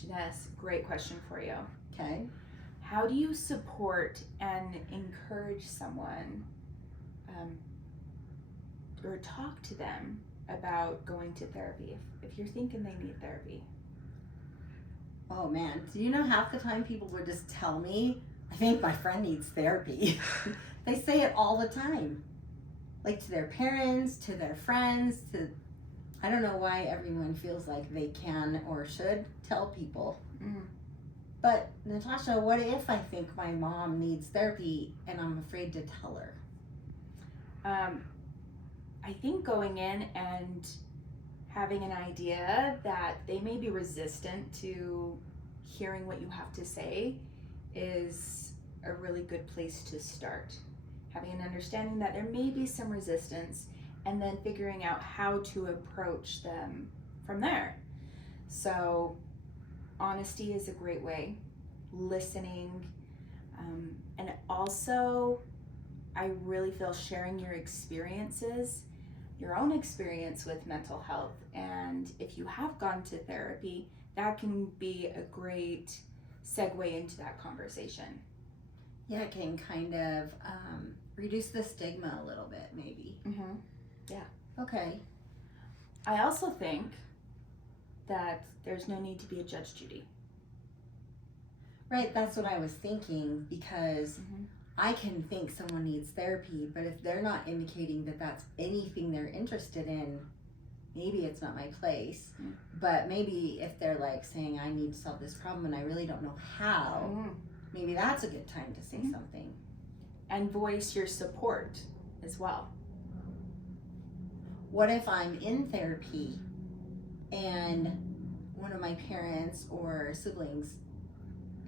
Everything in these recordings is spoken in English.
Janess, great question for you. Okay. How do you support and encourage someone or talk to them about going to therapy if you're thinking they need therapy? Oh man, do you know half the time people would just tell me, I think my friend needs therapy. They say it all the time. Like to their parents, to their friends, I don't know why everyone feels like they can or should tell people. Mm. But Natasha, what if I think my mom needs therapy and I'm afraid to tell her? I think going in and having an idea that they may be resistant to hearing what you have to say is a really good place to start. Having an understanding that there may be some resistance and then figuring out how to approach them from there. So honesty is a great way, listening, and also I really feel sharing your experiences, your own experience with mental health, and if you have gone to therapy, that can be a great segue into that conversation. Yeah, it can kind of reduce the stigma a little bit, maybe. Mm-hmm. Yeah. Okay. I also think that there's no need to be a Judge Judy. Right, that's what I was thinking, because Mm-hmm. I can think someone needs therapy, but if they're not indicating that that's anything they're interested in, maybe it's not my place. Mm. But maybe if they're like saying, I need to solve this problem and I really don't know how, maybe that's a good time to say something. And voice your support as well. What if I'm in therapy and one of my parents or siblings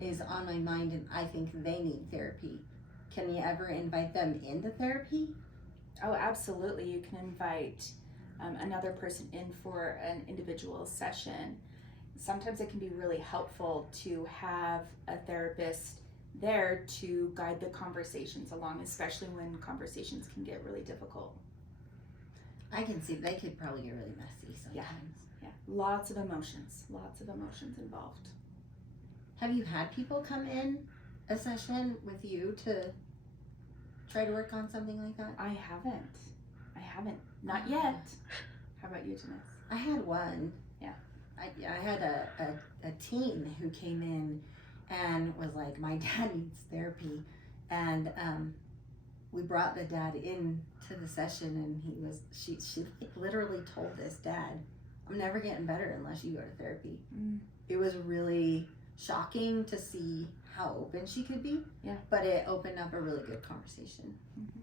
is on my mind and I think they need therapy? Can you ever invite them into therapy? Oh, absolutely. You can invite another person in for an individual session. Sometimes it can be really helpful to have a therapist there to guide the conversations along, especially when conversations can get really difficult. I can see they could probably get really messy sometimes. Yeah. Lots of emotions involved. Have you had people come in a session with you to try to work on something like that? I haven't. Not yet. How about you, Janess? I had one. Yeah. I had a teen who came in and was like, my dad needs therapy. And we brought the dad in to the session and she like literally told this dad, I'm never getting better unless you go to therapy. Mm. It was really shocking to see how open she could be. Yeah. But it opened up a really good conversation. Mm-hmm.